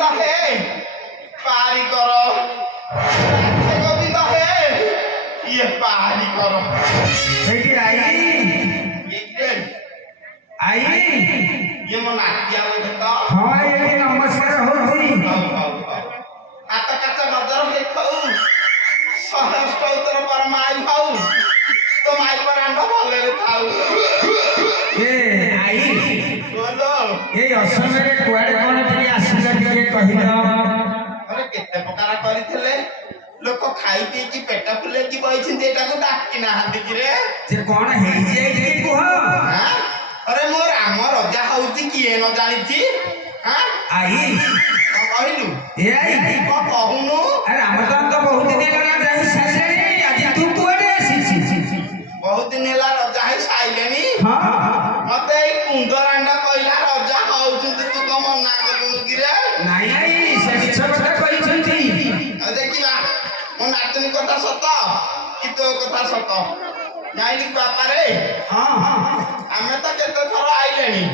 गोविंद हे पारी करो गोविंद हे ये पारी करो बेटी आई ये मो नाटिया बोलते तो हाँ ये नमस्कार होती आता कच्चा मदर हे खाऊ सहस्त्र उत्तर पर माई खाऊ तो माई पर अंडा भले रे खाऊ ये आई बोलो ये असमय रे कुआडे कोन टिके आसिला टिके कहिलो अरे केते प्रकार करिथिले लोक खाई पी की पेट फुले की बइछिन एटा को डाकी ना हांदी कि रे जे कोन हेई जे टिके कुह हां अरे मोर राम रजा होउची किए न जानिची हां आई कहलु ए आई को कहूनु अरे रामचंद्र तो बहुत दिन लगा जाई साले आज तू कुआडे आसीछी बहुत दिन ला रजा है साइलेनी हां मते ए कुंदरांडा कइला रजा होउची तू को मना करिनु कि रे नाही आई से मिछ କଥା कहिछंती आ देखिबा मो नातनी कथा सत कि तो कथा सत जाइली बापा रे हां हां आमे तो केते थर आइलेनी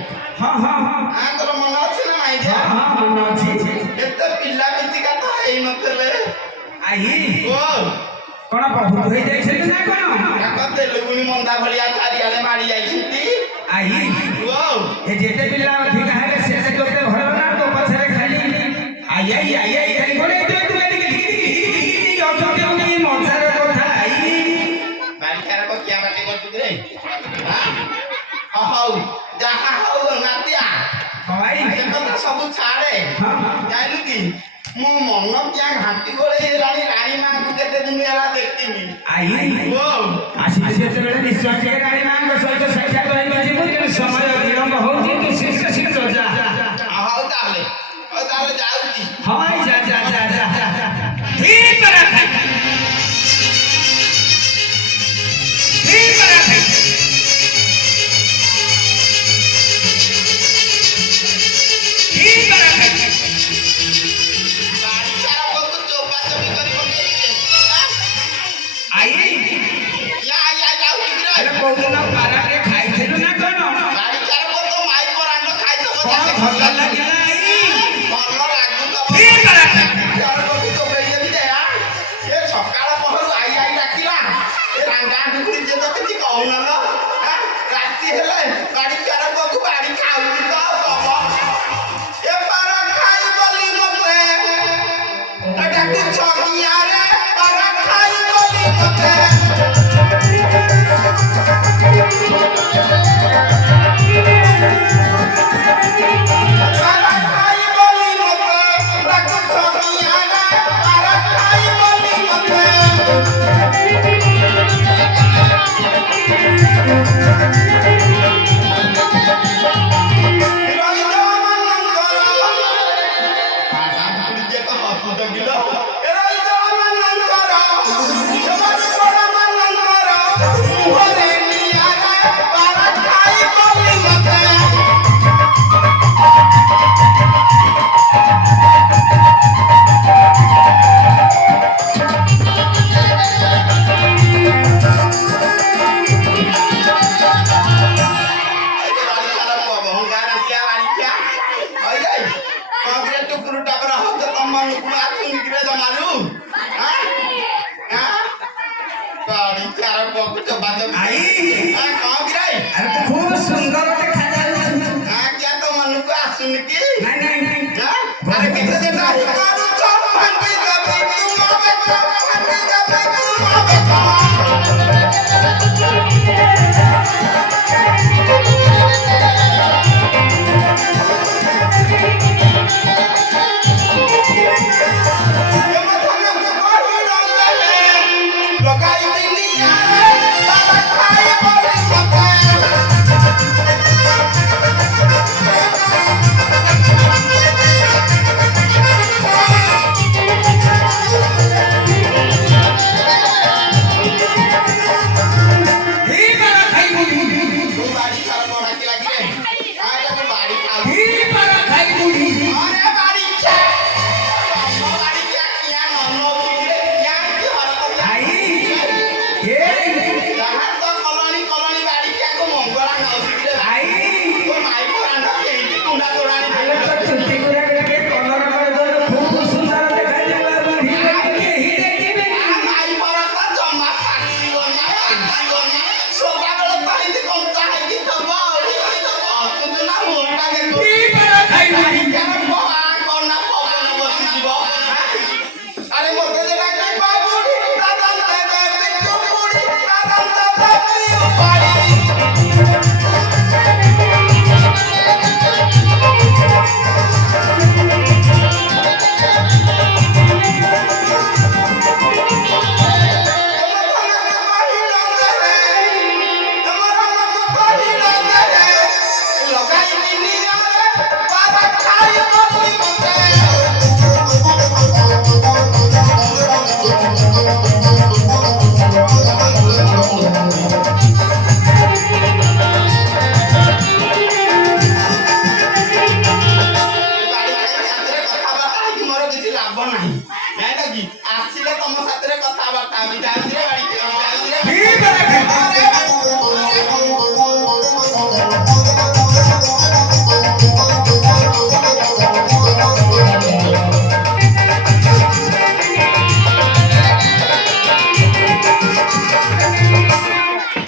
हां हां हां आ तोर मन अछि ना नाही जे हां मन अछि एते पिल्ला पिची कथा हेई नथले आई ओ कोन बहुत होई जाई छै ना कोन कते लगुनी मंदा भलिया चारियाले मारी जाइछिंती आई ओ ए जेते पिल्ला अधिक है सेते लोटे भरो ना तो पछरे खाली आई खाली कोने तो तू के औषध के मजार कथा आई बालिकार को क्या बाटे करतु रे हां हौ जहा हौ नातिया हवाई ये कथा सब छाड़े जाइलु की मो मन क्या घाटी गोले रानी रानी मां को केते दिन होला देखतिनी आई ओ आसी जेते निश्चय के रानी मां को सहित साक्षात होई बजे मुझे समय विलंब हो जी तू शीघ्र शीघ्र जा हौ ताले जाउची हवाई जा ठीक रख ठीक रख ठीक रख बालिकार को चौपा चौपी करी पकेइते आई या जाउची रे अरे बहुत ना पारा के खाई थेलु ना कोन बालिकार को तो माई पर अंडो खाई तो कोन भल लागला आई ଭଲ लागु तो ठीक रख यार को तो बेइले भी दे ये सकाळ पहरु आई डाकिला ए रांगा ढुकुरी जे तो किछि कहउना न राती हेले गाड़ी चार को बाड़ी खाउची तो कब ए पारा खाई बोली मते एटा कुछ किया रे पारा खाई बोली मते पारा खाई बोली मते एटा कुछ किया रे पारा खाई बोली मते आई अरे तो खूब सुंदर देखा जाउछ क्या तो मन को आसुन की नहीं अरे कितने दिन रही मारू चोप भंगी दबे तुम आवे चोप भंगी दबे तुम आवे ये मत हम को कोई डाल ले लगाई बिल्ली यार बाबा खाए बोली मत ହବ ନାହିଁ ଜାଣିଲ କି ଆସିଲେ ତମ ସାଥିରେ କଥାବାର୍ତ୍ତା ହେବି ଯାଉଛି ରେ ବାଡ଼ିକି ଯାଉଛି ରେ କି